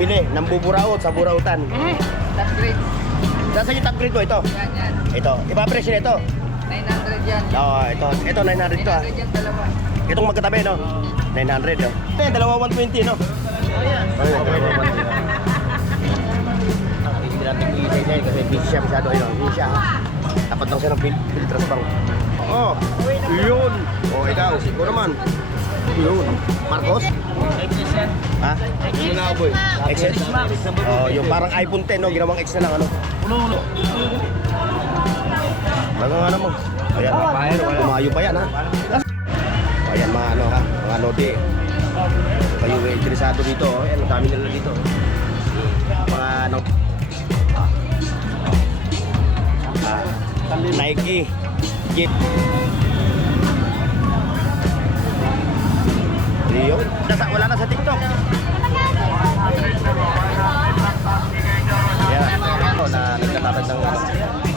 namimili ng buburaot sa burautan. Top grade. Saan yung top grade mo ito? Yan. Ito, ipapresyo nito. 900 yan. Oo, ito 900 to ah. 900 yan dalawa. Itong magkatabi no? 900 no? Ito, dalawa 120 no? Ayan. Hindi natin i-isa kasi busy siya masyado. Ayun, busy siya ha. Dapat lang siya ng filters pang. Oh, yun. Oh, ikaw, ikaw naman. Yun. Marcos? XS yan. Ha? XS na boy. XS? Oh, yung parang iPhone 10 no? Ginawang X na lang ano? Ulo. Bago nga naman. Ayan, kumayo pa yan ha. Ayan mga ano ha, mga lodi. Kayo interesado dito, oh. Ayan, ang dami nila dito. Mga ano. Nike, Jeep. Yun. Wala na sa TikTok. Ayan, ako na nagtatapad ng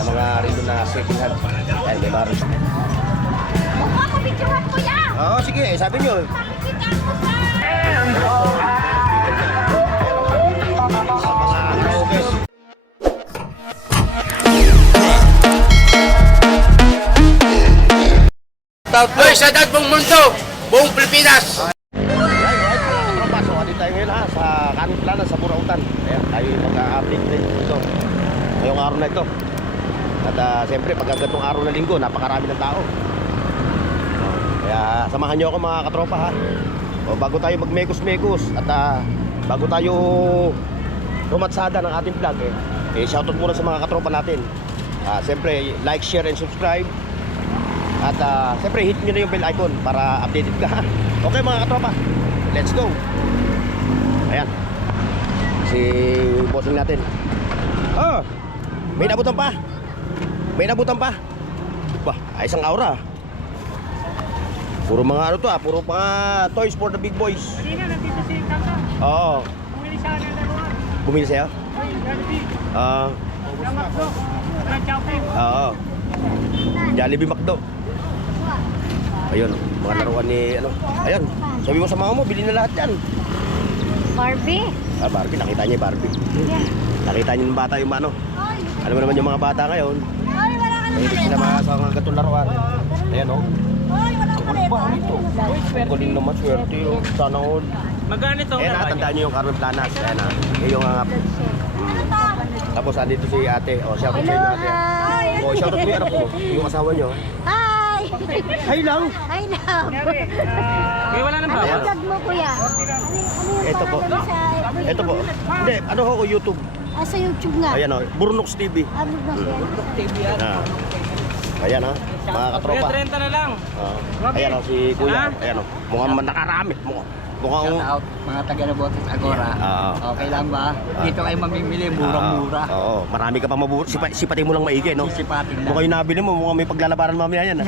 mga rilo na second hand. Ayan, may baros. Mukha ko videohan ko yan! Oo, sige, sabi nyo. Pakita ko sa... Boy, sa dagbong mundo, buong Pilipinas. Pasok dito tayo ngayon ha, sa Kanin Plana, sa Burautan. Ayan, tayo mag-update dito. Ngayong araw na ito. At siyempre, pag ganitong araw na linggo, napakarami ng tao. Kaya samahan nyo ako mga katropa ha. O, bago tayo magmekos-mekos at bago tayo rumatsada ng ating vlog shoutout muna sa mga katropa natin. Siyempre, like, share, and subscribe. At siyempre, hit nyo na yung bell icon para updated ka. Okay mga katropa, let's go. Ayan, si bossing natin. Oh, may nabutan pa. May nabutan pa. Bah, ay isang aura. Puro mga ano to puro mga toys for the big boys. Kanina, nandito si Tata. Oo. Bumili siya ng dalawa. Bumili sa'yo? Jollibee. Ng McDo. Ng Chowking. Oo. Jollibee McDo. Ayun, mga laruan ni ano. Ayun, sabi mo sa mama mo, bili na lahat yan. Barbie? Barbie, nakita niya yung Barbie. Yeah. Nakita niyo ng bata yung ano. Alam mo naman yung mga bata ngayon. Ay, wala ka Mahilig sila mga sa mga gatong laruan. Ayan o. Ay, wala ka Ano ba ito? Ang galing naman, swerte o. Sana all. Magkano ito? Ayan na, tandaan niyo yung Carmen Planas. Ayan na. Yung tapos andito si ate. O, shoutout sa inyo ate. O, shoutout mo yung anak mo. Yung asawa niyo. Hi! Hi lang. Hi, love! May wala nang Ano bawal? vlog mo, kuya? Ito po. Ito po. Hindi, ano ho ko YouTube. Sa YouTube nga. Ayan o, Burnox TV. Ano na siya? Ayan o, mga katropa. 30 na lang. Ayan o, si kuya. Ayan o, mukhang nakarami. Mukhang... Shout out mga taga na Botes Agora. Okay lang ba? Dito kayo mamimili, murang-mura. Oo, marami ka pa maburo. Sipatin mo lang maigi, no? Sipatin lang. Mukhang yung nabili mo, mukhang may paglalabaran mamaya yan.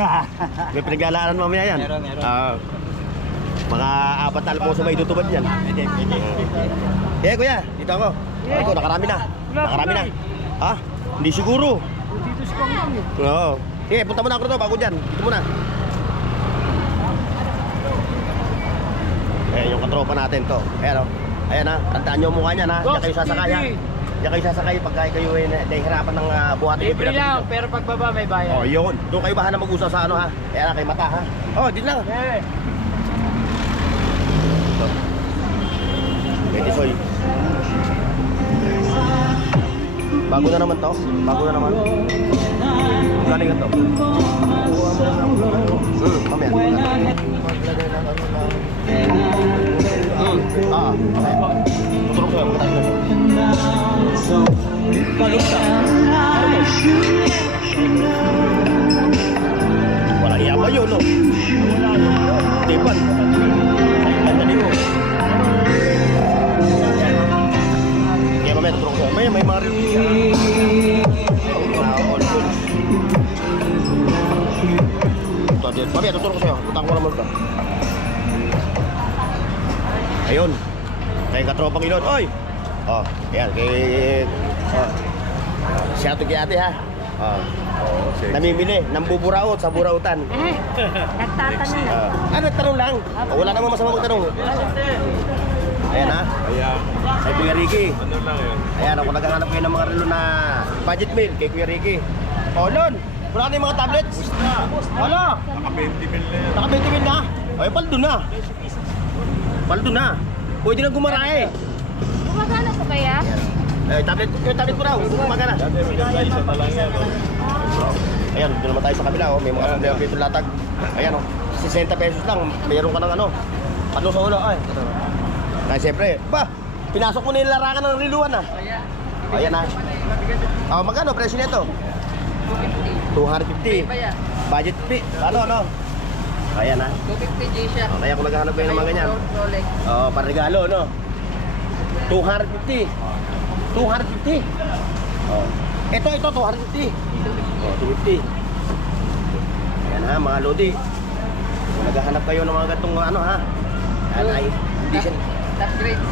May pinaglalaran mamaya yan. Meron. Mga 4 na alposo may tutubad yan. Eh, kuya, dito ako. Ito, nakarami na. Nakarami na. Ha? Hindi siguro. Dito si Panginoon eh. Oo. Sige, punta mo na ako rito, bago dyan. Dito muna. Yung katropa natin to. Ayan o. Ayan ha. Tandaan nyo ang mukha niyan ha. Diyan kayo sasakay ha. Diyan kayo sasakay pagka kayo nahihirapan ng buhatin. Libre lang, pero pagbaba may bayad. Oh, yun. Doon kayo bahala mag-usap sa ano ha. Ayan na, kay mata ha. Oh, dito lang. Ito. Pwede soy. Bago na naman to. Bago na naman. Galing na to. Mamaya. Tutulog ko yan. Wala iya ba yun, no? Tipan. Ang dali mo. Kaya mamaya tutulog ko yan. May mga review. Mamaya tutulog ko sa'yo. Utang ko naman ito. Ayun. Kayong katropang ilon. Oy! Oh, ayan. Shout out kay ate ha. Namimili ng buburaot sa burautan. Nagtatanong na. Nagtanong lang. Wala namang masama magtanong. Ayan ha. Ayan. Kay Kuya Ricky. Ano lang yun? Ayan, kung naghahanap kayo ng mga relo na budget meal kay Kuya Ricky. O, Lon, wala na yung mga tablets? Wala. Naka 20 mil na yan. Naka 20 mil na. Ay, paldo na. Paldo na. Pwede na gumarahe. Gumagana po kaya? Tablet ko raw. Gumagana. Dati maganda isa na lang yan. Ayan, doon naman tayo sa kabila. Oh. May mga sombrero dito latag. Ayan, oh. 60 pesos lang. Mayroon ka ng ano. Patlo sa ulo. Ay. Kaya siyempre, pinasok mo na yung larangan ng riluan ah. Ayan na. Magkano presyo nito? 250. Budget fee. Ano? Ayan na. 250 G-Shock. Kaya kung naghahanap kayo ng mga ganyan. Rolex. Panregalo, no? 250. 250. Ito, 250. 250. Ayan ha, mga lodi. Kung naghahanap kayo ng mga gatong ano ha. Yan ay, hindi siya. Top grade.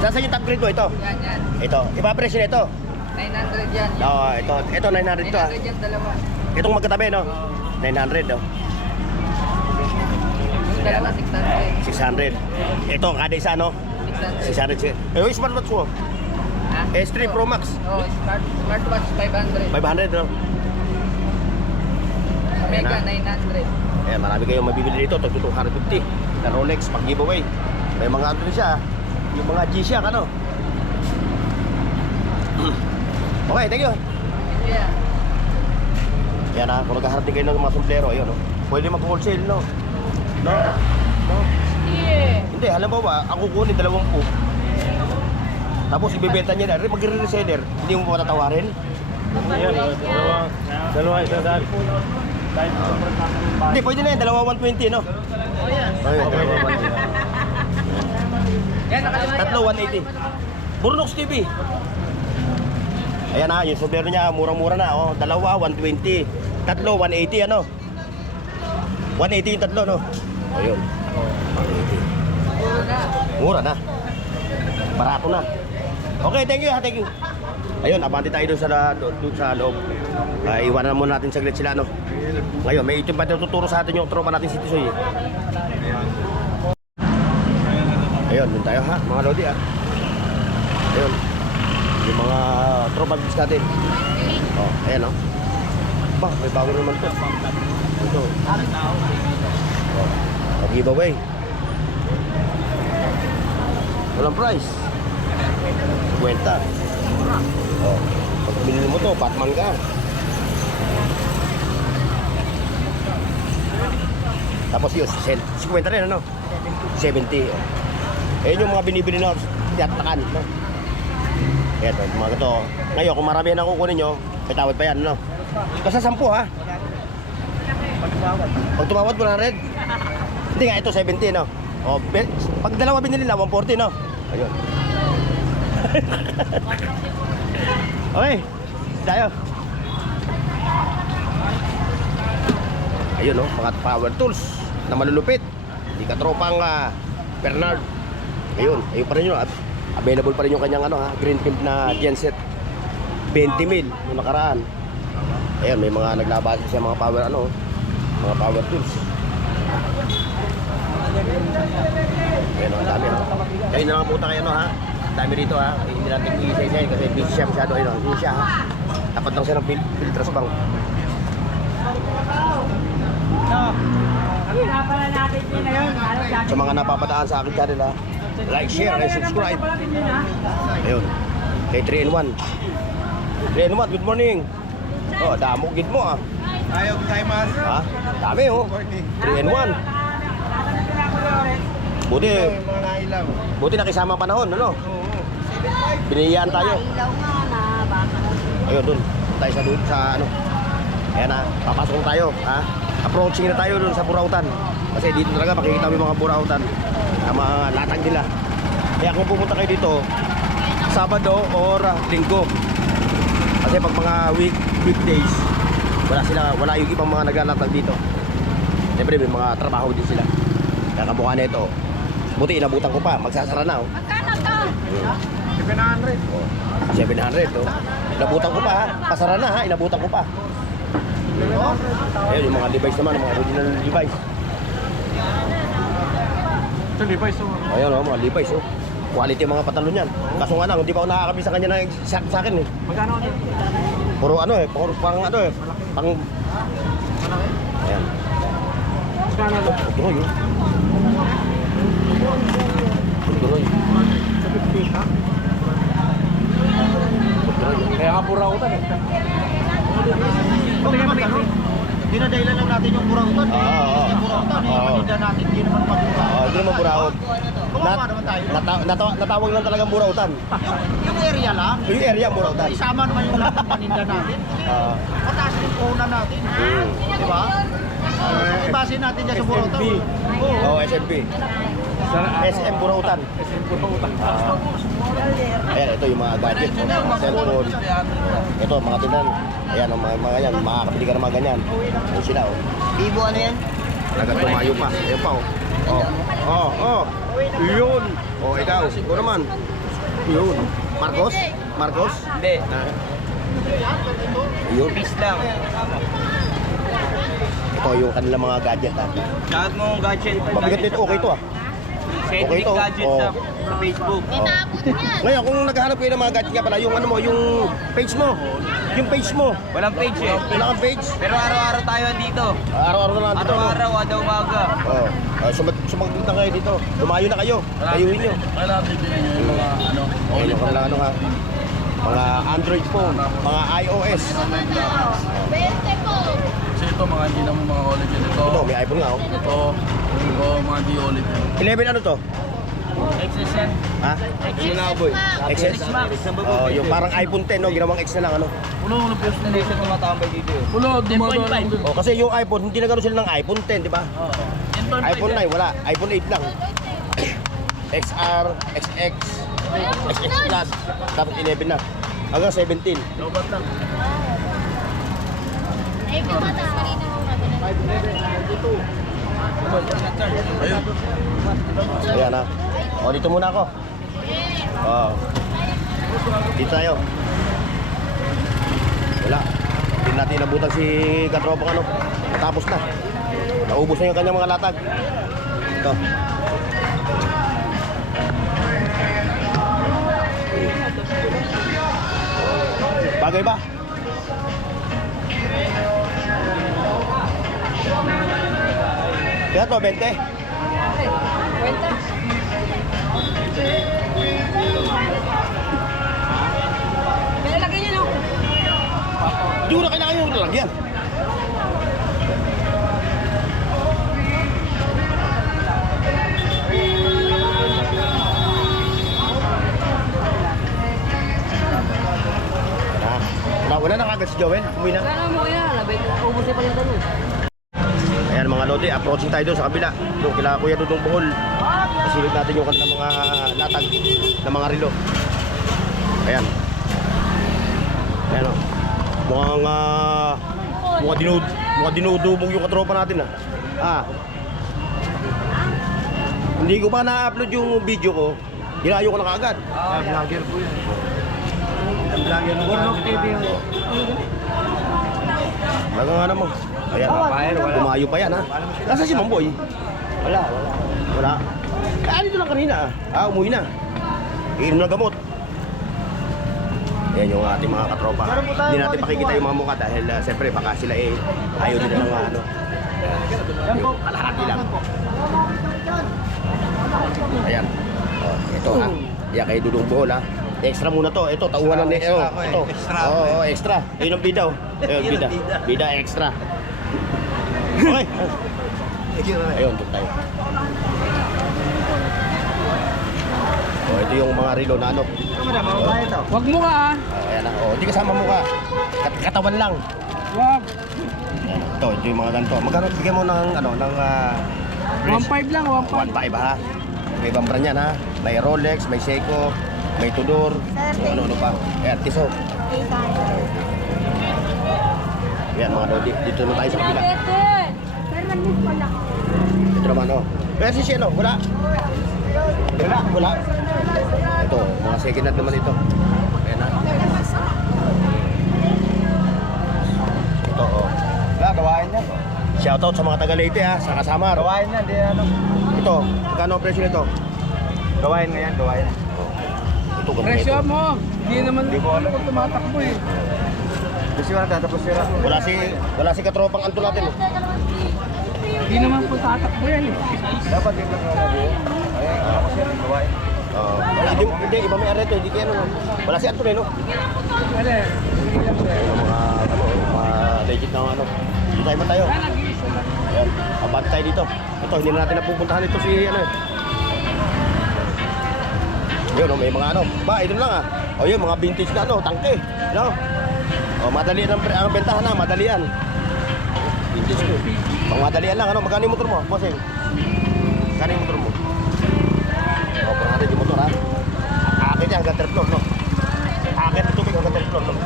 Saan yung top grade mo ito? Yan. Ito, iba presyo nito. 900 yan. Ito 900 to ha. 900 yan, dalawa. Itong magkatabi, no? 900, no? Yung dalawa, 600. 600. Ito, kada isa, no? 600. 600. Yung smartwatch mo? Ha? S3 Pro Max. Oh, smartwatch 500. 500, no? Omega Ayan 900. Eh, marami kayong mabibili dito, 250 na Rolex pag giveaway. May mga ano din siya, yung mga G-Shock ano. Okay, thank you. Yeah. Yan na, kung naghaharap din kayo ng mga sombrero, ayun, no? Pwede mag-wholesale, no? No? Hindi, alam mo ba, ang kukunin 20. Tapos ibebenta niya na, magre-reseller, hindi mo matatawarin. Ayan, dalawa isa dahil. Hindi, pwede na yan, 120, no? Ayun, Yan, nakalimutan. tatlo 180. Burnox TV. Ayan na, yung sombrero niya, murang-mura na. Oh, dalawa, 120. Tatlo, 180, ano? 180 yung tatlo, no? Ayun. 180. Mura na. Barato na. Okay, thank you, thank you. Ayun, abante tayo doon sa loob. Iwanan muna natin saglit sila, no? Ngayon, may itim pa tuturo sa atin yung tropa natin si Tisoy. Ayun, dun tayo ha, mga lodi ha. Ayun. Yung mga tropa natin. Ayan o. May bago naman to. Ito. Mag-giveaway. Walang price. 50. Pag binili mo to, Batman ka. Tapos yun, 50 rin ano? 70. Ayan yung mga binibili na tiyatakan, no? Eto, mga ito. Ngayon, kung marami na kukunin nyo, may tawad pa yan, no? Basta 10, ha? Pag tumawad mo na red. Hindi nga, ito 70, no? Pag dalawa binili na, 140, no? Ayun. Okay, tayo. Ayun, no? Mga power tools na malulupit. Hindi ka tropang Bernard. Ayun pa rin yun. Available pa rin yung kanyang green pimp na genset. 20 mil yung nakaraan. Ayun, may mga naglabas siya mga power mga power tools. Ayun, ang dami ha. Kayo na lang punta kayo ha. Dami rito ha. Hindi natin i-isa-isa kasi busy siya masyado. Ayun, hindi siya ha. Tapat lang siya ng filters bang. Sa mga napapadaan sa akin channel ha, like, share, and subscribe. Ayun, kay 3-in-1. 3-in-1, good morning. Damo gid mo ah. Ayaw gozaimasu. Ha? Dami 3-in-1. Buti nakisama ang panahon, ano? Biniyaan tayo. Ilaw nga na, baka na. Ayun, dun. Tayo sa ano. Ayan na, papasok tayo, ha? Approaching na tayo dun sa Burautan. Kasi dito talaga makikita mo yung mga Burautan. Ang mga latag nila. Kaya kung pumunta kayo dito, Sabado or Linggo. Kasi pag mga weekdays, wala yung ibang mga naglalatag dito. Siyempre may mga trabaho din sila. Kaya kamukha na ito. Buti inabutan ko pa, magsasara na. Magkano to? 700 oh. Inabutan ko pa ha. Pasara na ha, inabutan ko pa. Ayun yung mga device naman, mga original device. Ito Levi's oh. Ayun oh, mga device oh. Quality yung mga pantalon yan. Kaso nga lang, hindi pa ako nakakabili sa kanya na sa akin eh. Magkano ano? Puro ano eh, puro pang ano eh, pang... Ayan. Magkano ano? Tuloy eh. Tuloy. Kaya nga pura utan eh. Dinadahilan lang natin yung burautan. Oo. Burautan, Oo. paninda natin, hindi naman pagbuka. Hindi naman buraot. Kawawa naman tayo. Natawag lang talagang burautan. Yung area lang, Yung area burautan. isama naman yung lahat ng paninda natin. Mataas din puhunan natin. Di ba? Ibasin natin dyan sa burautan. Oo, SMP. SM burautan. Ayan, ito yung mga gadget, cellphone. Ito, mga tindan. Ayan, ang mga yan, makakabili ka ng mga ganyan. Ayan sila, oh. Vivo ano yan? Talagang tumayo pa. Ayan pa, oh. Oh. Yun. Oh, ikaw. Ikaw naman. Yun. Marcos? Marcos? Hindi. Yun. Peace lang. Ito yung kanilang mga gadget, ha. Lahat mong gadget. Mabigat nito, okay to, ah. Okay to. gadget Oh. sa Facebook. Ngayon, kung naghahanap kayo ng mga gadget nga pala, yung ano mo, yung page mo. Yung page mo. Walang page eh. Wala kang page. Pero araw-araw tayo dito. Araw-araw na lang dito. no? Araw-araw, ada umaga. Oh. Sumagot na kayo dito. Lumayo na kayo. Layuin nyo. Kailangan bibili nyo yung mga ano. Ayun yung kanilang ano ha. Mga Android phone, mga iOS. Kasi ito mga hindi naman mga OLED yan. Ito, may iPhone nga oh. Ito mga hindi OLED yan. 11 ano to? XS yan. Ha? Yun na boy. XS? Oh, yung parang iPhone 10 no, ginawang X na lang ano. Ulo, post na Hindi siya tumatambay dito eh. Ulo, dumadaan lang din. Oh, kasi yung iPhone, hindi na gano'n sila ng iPhone 10, di ba? iPhone 9, wala. iPhone 8 lang. XR, XX, XX Plus, tapos 11 na. Hanggang 17. Lobat lang. Ayun. Ayan ha. O, dito muna ako. Oh. Dito tayo. Wala. Hindi natin inabutan si Katropang ano. Natapos na. Naubos na yung kanyang mga latag. Ito. Bagay ba? Kaya to, 20. Kaya lagay niyo no? Di ko na kailangan yung lalagyan. Wala na kagad si Joel. Umuwi na. Kaya mo kaya, ubos niya pa rin tanong. Ayan mga lodi, approaching tayo doon sa kabila. Doon kila Kuya Dudong Bohol. Pasilip natin yung kanilang mga latag ng mga relo. Ayan. Ayan o. Mukhang dinudubog yung katropa natin Hindi ko pa na-upload yung video ko. Dinayo ko na kaagad. Vlogger po yan. Vlogger ng Bornok TV. Baga nga naman. Ayan. Tumayo pa yan ha. Nasaan si Mamboy? Wala. Dito lang kanina umuwi na. Iinom na gamot. Ayan yung ating mga katropa. Hindi natin pakikita yung mga mukha dahil siyempre baka sila ayaw nila ng ano. Yung kalahati lang. Ayan. Oh, ito ha. Ayan kay Dudong Bohol ha. Extra muna to. Ito, tauhan na ito. Oo, extra. Ayun ang bida. Ayun, bida. Bida extra. Okay. Ayun, doon tayo. Oh, ito yung mga relo na ano. Wag mo ka ah. Ayan na. Oh, hindi kasama mo ka. Katawan lang. Wag. Ayan, ito yung mga ganito. Magkano bigyan mo ng ano, ng 1.5 lang, 1.5. 1.5 ha. May ibang brand yan ha. May Rolex, may Seiko, may Tudor, ano pa. Ayan, Tiso. Ayan mga lodi, dito na tayo sa kabila. Ito naman oh. Kaya si Sheno, wala. Wala. Ito, mga second hand naman ito. Ayan na. Ito oh. Wala, gawain niya. Shoutout sa mga taga Leyte ha, sa Kasamar. Gawain niya, hindi ano. Ito, magkano ang presyo nito? Gawain ngayon, gawain. Ito Presyo kompleto. mo. Hindi naman Hindi ko alam. kung tumatakbo eh. Kasi wala tatapos sira. Wala si katropang Anton natin. Oh. Hindi naman po tatakbo yan eh. Dapat din lang gawain. Ay, ako siya, gawain. Hindi, iba may arreto, hindi kaya no. Wala si Anton eh, no? Ano eh. Hindi lang sir. Yung mga legit na ano. Dito tayo ba tayo? Nag-iisa lang. Ayan, abante tayo dito. Ito, hindi na natin napupuntahan ito si ano eh. Yun, oh, may mga ano. Ba, ito lang ah. O yun, mga vintage na ano, tangke. No? O, madalian ang bentahan na, madalian. Vintage ko. Pang madalian lang, ano? Magkano yung motor mo, bossing? Magkano yung motor mo? O, parang natin yung motor ha. Akit yan, hanggang third floor, no? Akit yung tubig hanggang third floor, no? O,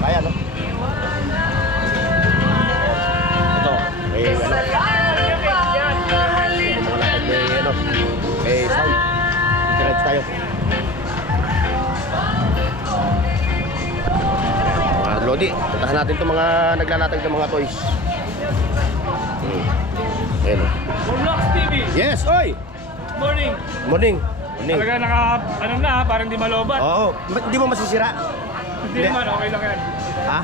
kaya, no? Ito, may ano. Mga lakad may ano. May sound. Diretso tayo. Mga Lodi, puntahan natin itong mga naglalatag ng mga toys. Ayan o. Roblox TV. Yes, oy! Morning. Morning. Morning. Talaga ano na, parang di malobat. Oo. Hindi mo masisira? Hindi naman, okay lang yan. Ha?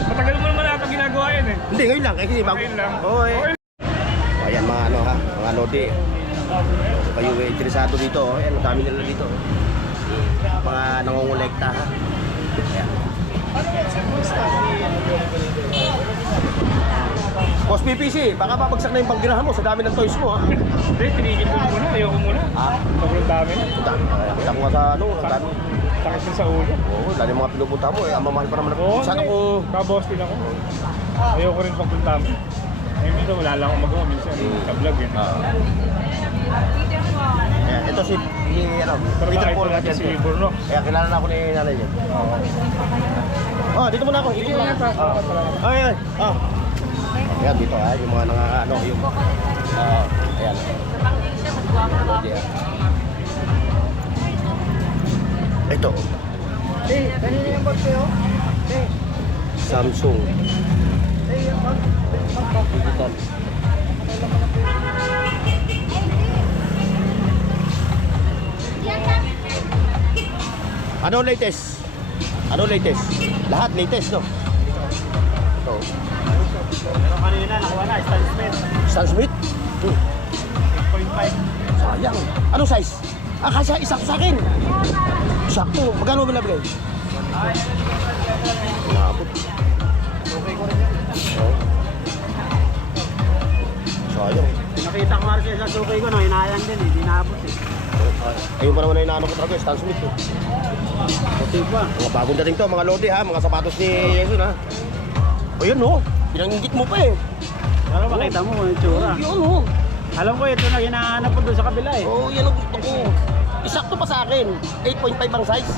Matagal mo naman ata ginagawa yan eh. Hindi, ngayon lang. Kasi bago. Ngayon lang. Oo eh. Okay. Ayan mga ano ha, mga Lodi. Kung kayo interesado dito, ayan, ang dami nila dito. Mga nangongolekta ha. Ayan. Boss PPC, baka babagsak na yung panggirahan mo sa dami ng toys mo ha. Hindi, tinigil ko muna, ayoko muna. Sobrang dami na. Kita ko nga sa ano, ang dami. Sakit din sa ulo. Oo, dali mga pinupunta mo eh, ang mamahal pa naman. Oo, Sana hindi. ko... Kaboss din ako. Ayoko rin pagpunta mo. Eh, minsan wala lang akong magawa. Minsan sa vlog yun. Ayan, ito si ano, Pero Peter nakita Paul natin si Gatiente. Burno. Kaya kilala na ako ni nanay niya. Oh, dito muna ako. Dito muna ako. Ay, ay. Ah. Ayan, dito ha, yung mga ano, yung... ayan. Yeah. Ito. Kanina yung box ko. Samsung. Digital. Ano latest? Ano latest? Lahat latest, no? Ito. Pero kanina, nakuha na, Stan Smith. Stan Smith? 8.5. Sayang. Ano size? Kasi isakto sa akin. Sakto. Magkano mo nabigay? Umabot. Okay ko rin yan. Oh. Sayang. Nakita ko nga rin sa sukay ko, no, hinayang din, hindi naabot eh. Ayun pa naman na inaano ko talaga, Stan Smith. Eh. Puti pa. Mga bagong dating to, mga Lodi ha, mga sapatos ni Jesus ha. O yun no, pinanggit mo pa eh. Para makita mo kung yung tsura. Yun no. Alam ko, ito na hinahanap ko doon sa kabila eh. Oh, yan ang gusto ko. Isakto pa sa akin. 8.5 ang size.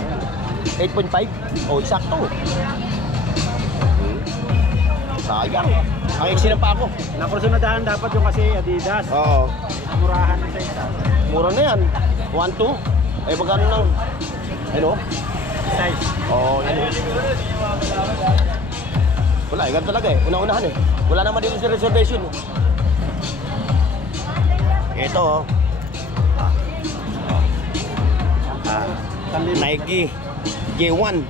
8.5? Oh, isakto. Sayang. Ang excellent pa ako. Nakursunadahan dapat yung kasi Adidas. Oo. Murahan na sa isa. Mura na yan. 1.2. Eh, magkano nang? Ano? Size. Oo, yan. Wala, ganun talaga eh. Una-unahan eh. Wala naman dito sa reservation. Ito oh. Nike J1.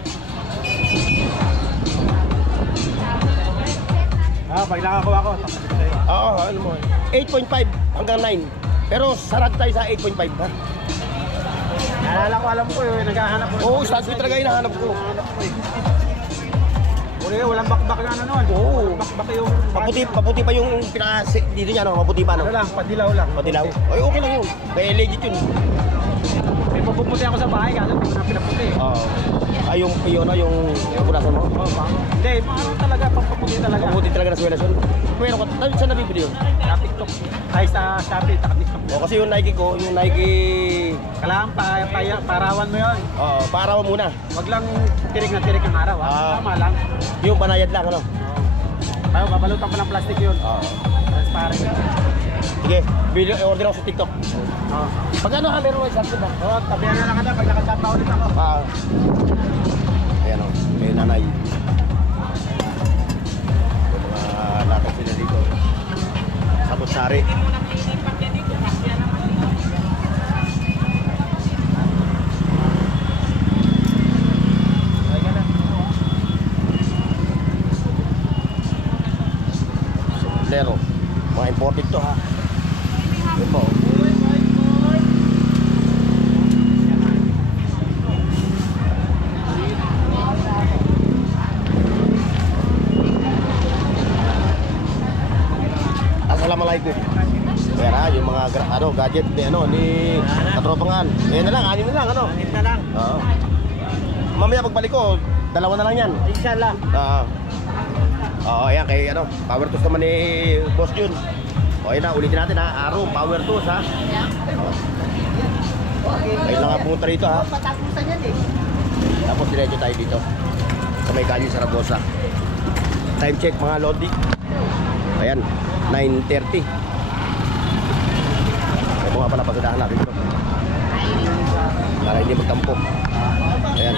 Pag nakakuha ko, tapos sa'yo. Oo, ano mo. 8.5 hanggang 9. Pero sarad tayo sa 8.5 ha. Naalala ko, alam ko yung naghahanap ko. Oo, Stan Smith talaga hinahanap ko. Walang bakbak na ano nun. Oo. Bakbak yung... Maputi pa yung pinaka dito niya no, maputi pa no. Ano lang, padilaw lang. Patilaw. Ay, okay lang yun. Kaya legit yun. May pupumuti ako sa bahay kasi hindi ko na pinaputi. Oo. Ay, yung punasan mo. Hindi, ano talaga, pampaputi talaga. Maputi talaga na suwelas yun. Pero saan nabibili yun? Sa TikTok. Ay, sa Shopee, sa TikTok. O, kasi yung Nike ko, yung Nike... Kailangan parawan mo yun. Oo, para mo muna. Wag lang tirik na tirik ang araw. Tama lang. Yung banayad lang, ano? Ayaw, babalutan pa ng plastic yun. Oo. Transparent. Sige, order ako sa TikTok. Oo. Pagkano ka meron ay sakto ba? Oo, tabihan na lang ka na pag nakachat na ulit ako. Ayan o, may nanay. Yung mga latag sila dito. Sabot-sari. sombrero. Mga imported to ha. Ito po. Assalamualaikum. Ayan ha, yung mga gadget ni katropangan. Ayan na lang, anin na lang ano. Anin na lang. Oo. Mamaya pagbalik ko, dalawa na lang yan. Inshallah. Oo, ayan kay power tools naman ni Boss Jun. O ayan na, ulitin natin ha. Araw, power tools ha. Ayun lang nga pumunta rito ha. Patapusan yan eh. Tapos diretso tayo dito sa may Calle Zaragoza. Time check mga Lodi. Ayan, 9:30. Ito nga pala pagkadahan natin ito. Para hindi magtampo. Ayan.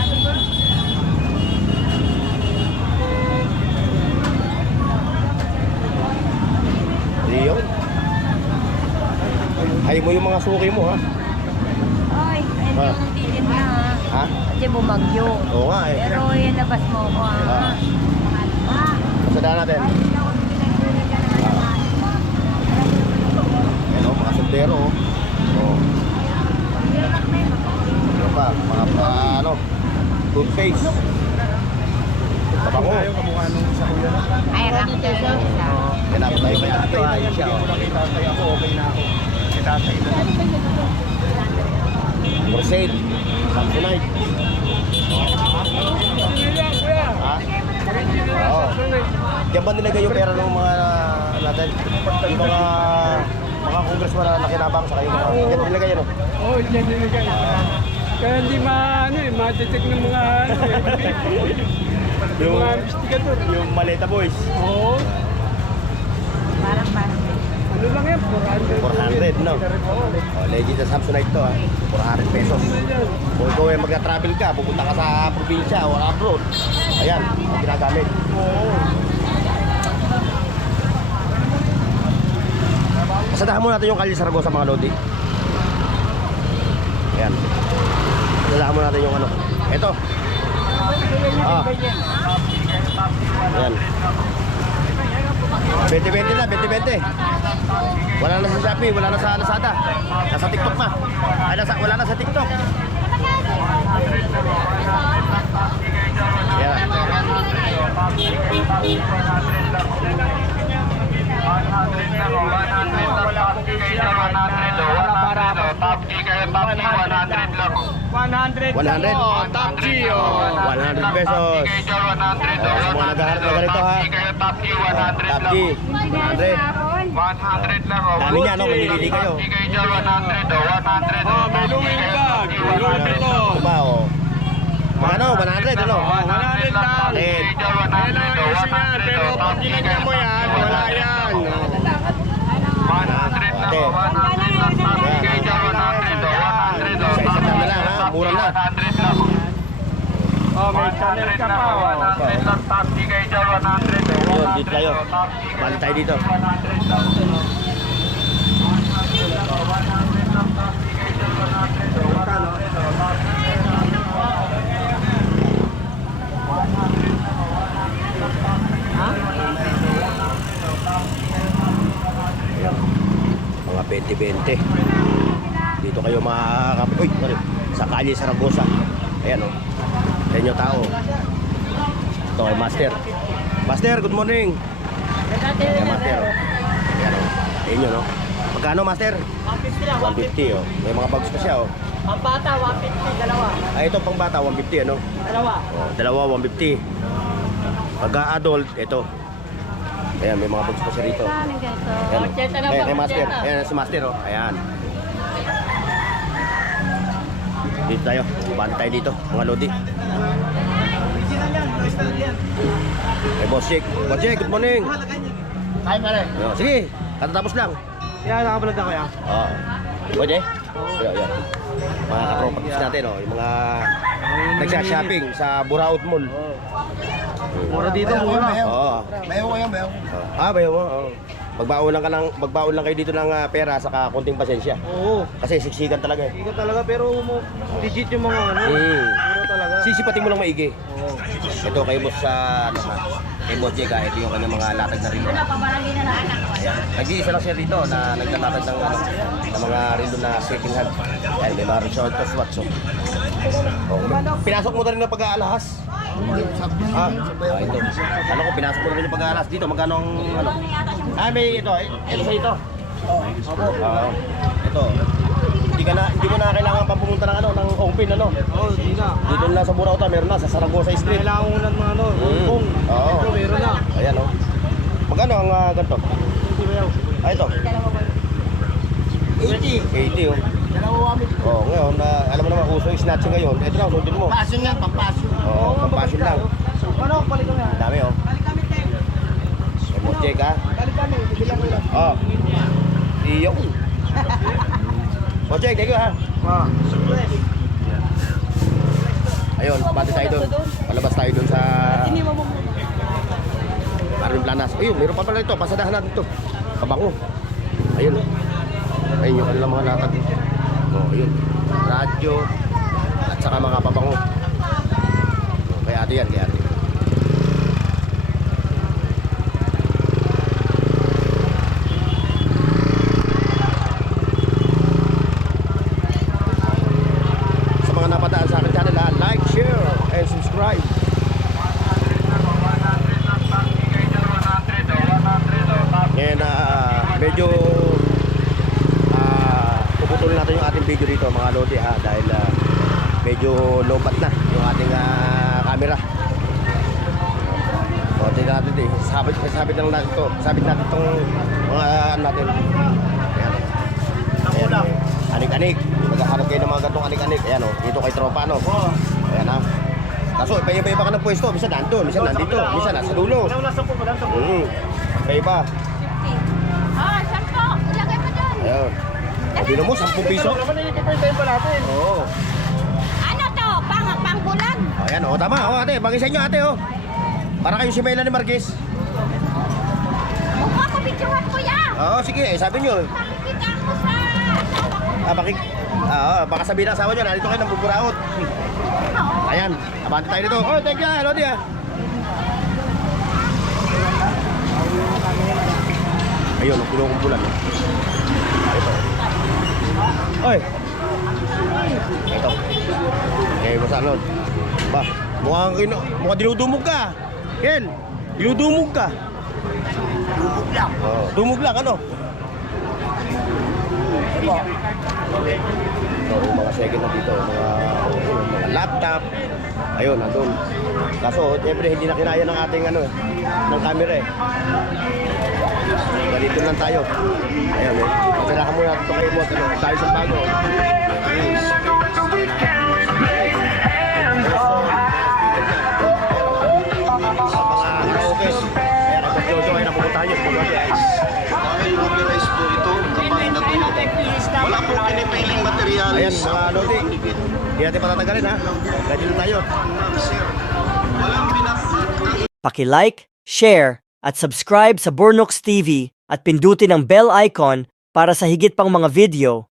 Rio. Hay mo yung mga suki mo ha. Ay, hindi Ah. mo titin na ha. Ha? Kasi bumagyo. Oo nga eh. Pero yan labas mo ko ha. Ah. Pagkadahan natin. Ayan o, mga soldero o. Oh. Ano pa, mga toothpaste. Tabango. Kamukha nung isa ko yan. Ay, rakter siya. Pinapatay pa yan. Tatay siya. Hindi ko nakita tatay ako, okay na ako. Si tatay na. Crusade. Samsonite. Ha? Oo. Diyan ba nilagay yung pera ng mga natin? Yung mga congressman na nakinabang sa kayo. Diyan nilagay yan o. Oo, dyan nilagay. Kaya hindi ma-detect ng mga yung mga investigador. Yung Maleta Boys. Oo. Parang. Ano lang yan? 400 no? Legit na Samsonite to ha. 400 pesos. Kung ikaw ay magka-travel ka, pupunta ka sa probinsya o abroad. Ayan, ang ginagamit. Oo. Pasadahan mo natin yung Calle Zaragoza mga Lodi. Ayan. Pasadahan mo natin yung Ito. Ayan. 20-20 na, 20-20. Wala na sa Shopee, wala na sa Lazada. Nasa TikTok na. Ay, wala na sa TikTok. Ayan. Top G, 100 pesos. Sa mga naghahanap na ganito ha. Top G, 100. 100 lang oh. Dami niya, no? Mamimili kayo. Oh, may luming bag. Louis Vuitton. Ito ba, oh? Ano, 100, ano? 100 lang. Kaya lang ang issue niyan, pero pag ginagyan mo yan, wala yan. Ate. Isa-isa na lang, ha? Mura na. Oh, may channel ka pa. Yun, dito tayo. Balik tayo dito. Mga 20-20. Dito kayo makakapit. Uy, sorry. Sa Calle Zaragoza. Ayan o. Sa inyo tao. Ito kay Master. Master, good morning. Ayan, Master. Ayan o. Sa inyo, no? Magkano, Master? 150 lang, 150, oh. May mga bags pa siya, oh. Ang bata, 150, dalawa. Ay, ito pang bata, 150, ano? Dalawa. Oh, dalawa, 150. Pagka-adult, ito. Ayan, may mga bags pa siya rito. Ayan, oh. Ochenta na Ayan, ba? kay Master. Ochenta. Ayan, si Master, oh. Ayan. Dito tayo. Balik tayo dito, mga Lodi. Hey, Boss Jake. Boss Jake, good morning. Ay, mare. Oh, sige, katatapos lang. Yan, nakabalad ako yan. Oo. Pwede? Ayan. Mga kapropatis natin, oh. Yung mga nagsha-shopping sa Buraut Mall. Mura dito, mura. Oo. Bayaw ko yan, bayaw. Bayo mo. Oo. Magbaon lang kayo dito ng pera saka konting pasensya. Oo. Kasi siksikan talaga eh. Ikaw talaga, pero legit yung mga Mura talaga. Sisipating mo lang maigi. Oo. Ito kay boss sa kay Boss Jake, ito yung kanyang mga latag na rin. Pabarangin na lang. Nag-iisa lang siya dito na nagtatatag ng, ano, ng mga relo na second hand. Yan, may mga resort to swatch. Oh. Pinasok mo na rin ng pag-aalahas. Ito. Ano ko, pinasok mo na rin yung pag-aalahas dito. Magkano ang ano? May ito. Ito sa ito. Ito. Hindi mo na kailangan pang pumunta ng ano, ng Ongpin, ano? Hindi na. Dito na sa Burauta, meron na sa Saragosa Street. Kailangan mo ng mga ano, kung Oo. meron na. Ayan, oh. Magkano ang ganito? Ito. 80, oh. Oh, ngayon, alam mo naman, uso yung snatching ngayon. Ito lang, sundin mo. Passion yan, pampasyon. Oo, pampasyon lang. Ano, balik kami. Ang dami, oh. May check, ha? Balik kami, bibilang ko lang. Oh. Iyo. O, check, thank you, ha? Ayun, pati tayo doon. Palabas tayo doon sa Marvin Planas. Ayun, meron pa pala ito. Pasadahan natin ito. Kabango. Ayun. Ayun yung kanilang mga latag. Oh, ayun. Radyo. At saka mga pabango. Kaya ate yan, kaya ate. Sa mga napadaan sa akin channel, ha, like, share, and subscribe. Ngayon, medyo puputulin natin yung ating video dito mga lodi, ha, dahil medyo lobat na yung ating camera. O, tingnan natin din. Sabit lang natin ito. Sabit natin itong mga ano natin. Ayan. Ayan. Anik-anik. Maghahanap kayo ng mga gantong anik-anik. Ayan, o. Dito kay tropa, no? Ayan, ha. Kaso, iba-iba ka ng pwesto. Minsan nandun, minsan nandito, minsan nasa dulo. Iba-iba. Ah, 10. Ilagay mo dyan. Ayun. Sabi mo, 10 piso? Oo. Ano to? Pangbulan? Ayan, o. Tama, o ate. Magisan nyo, ate, o. Para kayo si Mela ni Marquez. Mukha ko, videohan ko yan. Oo, sige. Sabi nyo. Pakikita ko sa asawa ko. Baka sabihin ng asawa nyo, nandito kayo ng buburaot. Ayan, abante tayo dito. Oh, thank you, Lodi, ha. Ayun, ang kumukumpulan. Ito. Oy. Ito. Okay, basta ano. Ba, mukhang dinudumog ka. Ken, dinudumog ka. Dumog lang. Oh, dumog lang, ano? Ito, yung mga second na dito, mga laptop. Ayun, nandun. Kaso, siyempre, hindi na kinaya ng ating ano, ng camera, eh. Ganito lang tayo. Ayun, eh. Matirahan muna ito kayo mo, tayo sa bago. Sa mga karaoke, kaya nag-jojo kayo na pupuntahan nyo. Dahil rubberized po ito, kapag natuyo. Wala pong pinipiling materialis. Ayan, mga lodi. Hindi natin patatagalin, ha? Ganyan lang tayo. Sir, walang Paki-like, share, at subscribe sa Burnox TV at pindutin ang bell icon para sa higit pang mga video